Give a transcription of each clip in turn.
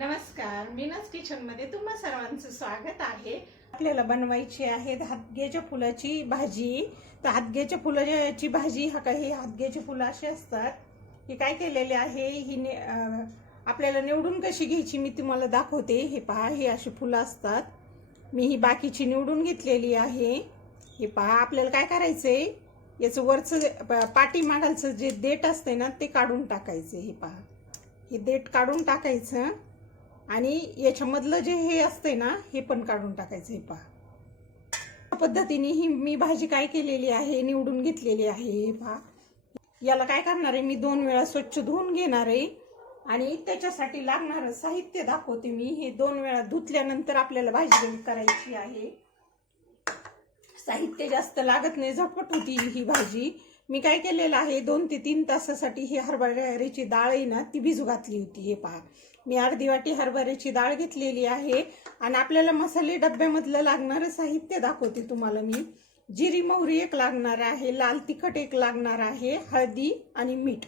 नमस्कार मीनाज किचनमध्ये तुम्हा सर्वांचं स्वागत आहे. आपल्याला बनवायची आहे हातग्याच्या फुलाची भाजी. तर हातग्याच्या फुलाची भाजी हा काही हातग्याची फुलं अशी असतात. हे काय केलेले आहे? ही ने आपल्याला निवडून कशी घ्यायची मी तुम्हाला दाखवते. हे पहा हे अशी फुलं असतात. मी ही बाकीची निवडून घेतलेली आहे. हे पहा आपल्याला काय करायचंय? याचं वरचं पाठीमागालचं जे देठ असते ना ते काढून टाकायचं हे पहा. हे देठ काढून टाकायचं. आणि याच्यामधलं जे हे असते ना हे पण काढून टाकायचं हे पहा. पद्धतीने ही मी भाजी काय केलेली आहे निवडून घेतलेली आहे हे पहा. याला काय करणार आहे मी दोन वेळा स्वच्छ धुवून घेणार आहे. आणि त्याच्यासाठी लागणारं साहित्य दाखवते मी. हे दोन वेळा धुतल्यानंतर आपल्याला भाजी करायची आहे. साहित्य जास्त लागत नाही झटपट होती ही भाजी. मी काय केलेलं आहे दोन ते तीन तासासाठी ही हरभऱ्याची डाळ आहे ना ती भिजू घातली होती हे पहा. मी अर्धी वाटी हरभऱ्याची डाळ घेतलेली आहे आणि आपल्याला मसाले डब्यामधलं लागणारं साहित्य दाखवते तुम्हाला मी. जिरी मोहरी एक लागणार आहे लाल तिखट एक लागणार आहे हळदी आणि मीठ.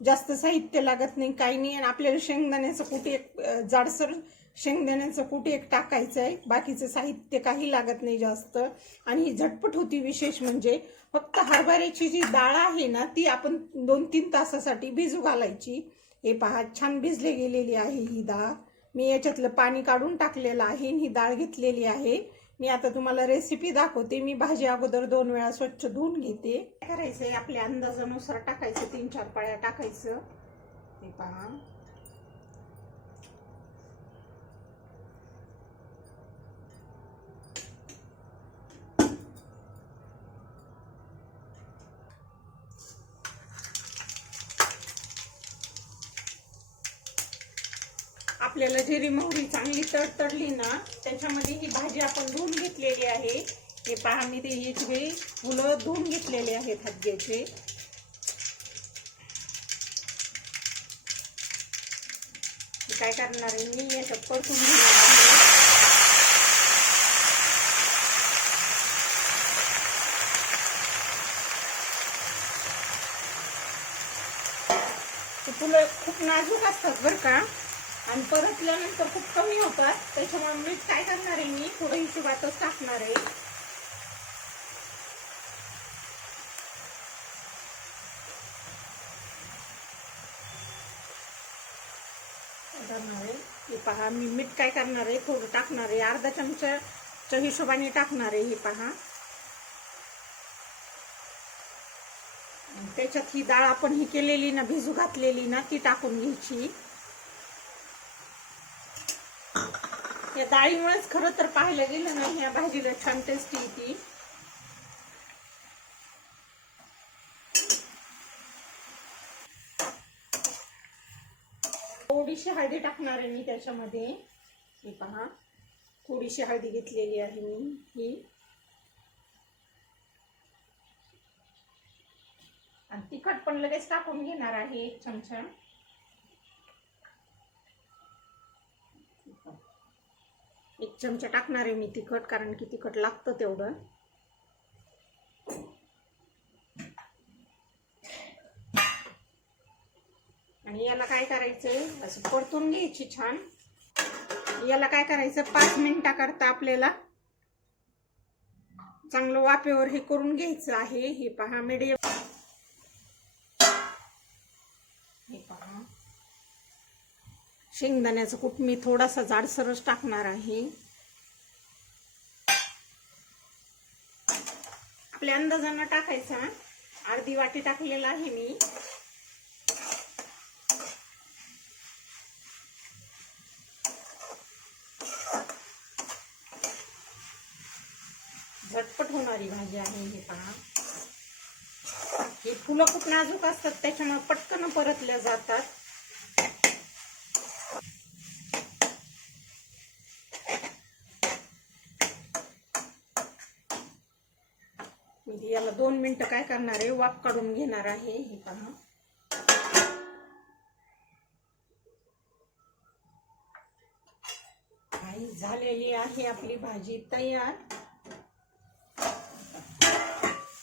जास्त साहित्य लागत नाही काही नाही. आणि आपल्याला शेंगदाण्याचं कुठे एक जाडसर शेंगदाण्याचं कूट एक टाकायचं आहे बाकीचं साहित्य काही लागत नाही जास्त. आणि ही झटपट होती विशेष म्हणजे फक्त हरभऱ्याची जी डाळ आहे ना ती आपण दोन तीन तासासाठी भिजू घालायची. हे पहा छान भिजले गेलेली आहे ही डाळ. मी याच्यातलं पाणी काढून टाकलेलं आहे आणि ही डाळ घेतलेली आहे. मी आता तुम्हाला रेसिपी दाखवते. मी भाजी अगोदर दोन वेळा स्वच्छ धुवून घेते. काय करायचं आपल्या अंदाजानुसार टाकायचं तीन चार पाळ्या टाकायचं. हे पहा. आपल्याला जिरी मोहरी चांगली तडतडली ना त्याच्यामध्ये ही भाजी आपण धुवून घेतलेली आहे. हे पहा मी ते याची फुलं धुवून घेतलेले आहेत हद्याचे काय करणार आहे? मी याच्यात परतून घेणार आहे. फुलं खूप नाजूक असतात बरं का. आणि परतल्यानंतर खूप कमी होतात. त्याच्यामुळे मीठ काय करणार आहे मी? थोडं हिशोबातच टाकणार आहे. करणार आहे? हे पहा मी मीठ काय करणार आहे? थोडं टाकणार आहे. अर्धा चमच्याच्या हिशोबाने टाकणार आहे हे पहा. त्याच्यात ही डाळ आपण ही केलेली ना भिजू घातलेली ना ती टाकून घ्यायची. या डाळीमुळेच खरं तर पाहायला गेलं ना ह्या भाजीला छान टेस्टी येते थोडीशी हळदी टाकणार आहे मी त्याच्यामध्ये. हे पहा थोडीशी हळदी घेतलेली आहे मी ही. आणि तिखट पण लगेच टाकून घेणार आहे एक चमचा. एक चमचा टाकणार आहे मी तिखट कारण की तिखट लागतं तेवढं. आणि याला काय करायचं असं परतून घ्यायची छान. याला काय करायचं? पाच मिनिटाकरता आपल्याला. चांगलं वाफेवर हे करून घ्यायचं आहे. हे पहा मीडियम शेंगदाण्याचं कूट मी थोडासा जाडसरच टाकणार आहे. आपल्या अंदाजानं टाकायचा अर्धी वाटी टाकलेला आहे मी. झटपट होणारी भाजी आहे हे पहा. हे फुलं खूप नाजूक असतात त्याच्यामुळे पटकन परतल्या जातात. मी याला दोन मिनटं काय करणार आहे? वाफ काढून घेणार आहे हे पहा. आई झालेली आहे आपली भाजी तयार.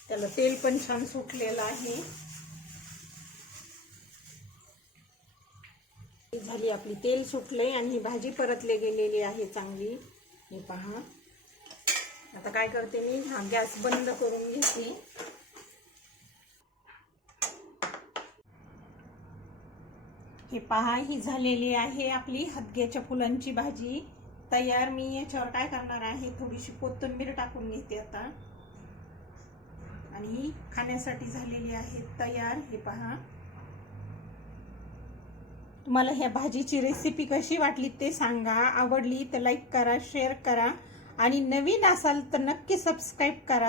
त्याला तेल पण छान सुटलेलं आहे. झाली आपली तेल सुटले आणि ही भाजी परतले गेलेली आहे चांगली. हे पहा. आता काय करते मी? हा गॅस बंद करून घेते. हे पहा ही झालेली आहे आपली हदग्याच्या फुलांची भाजी. तयार मी याच्यावर काय करणार आहे? थोडीशी कोथिंबीर टाकून घेते आता. आणि ही खाण्यासाठी झालेली आहे तयार. हे पहा. तुम्हाला ह्या भाजीची रेसिपी कशी वाटली ते सांगा. आवडली तर लाईक करा शेअर करा. आणि नवीन असाल तर नक्की सबस्क्राईब करा.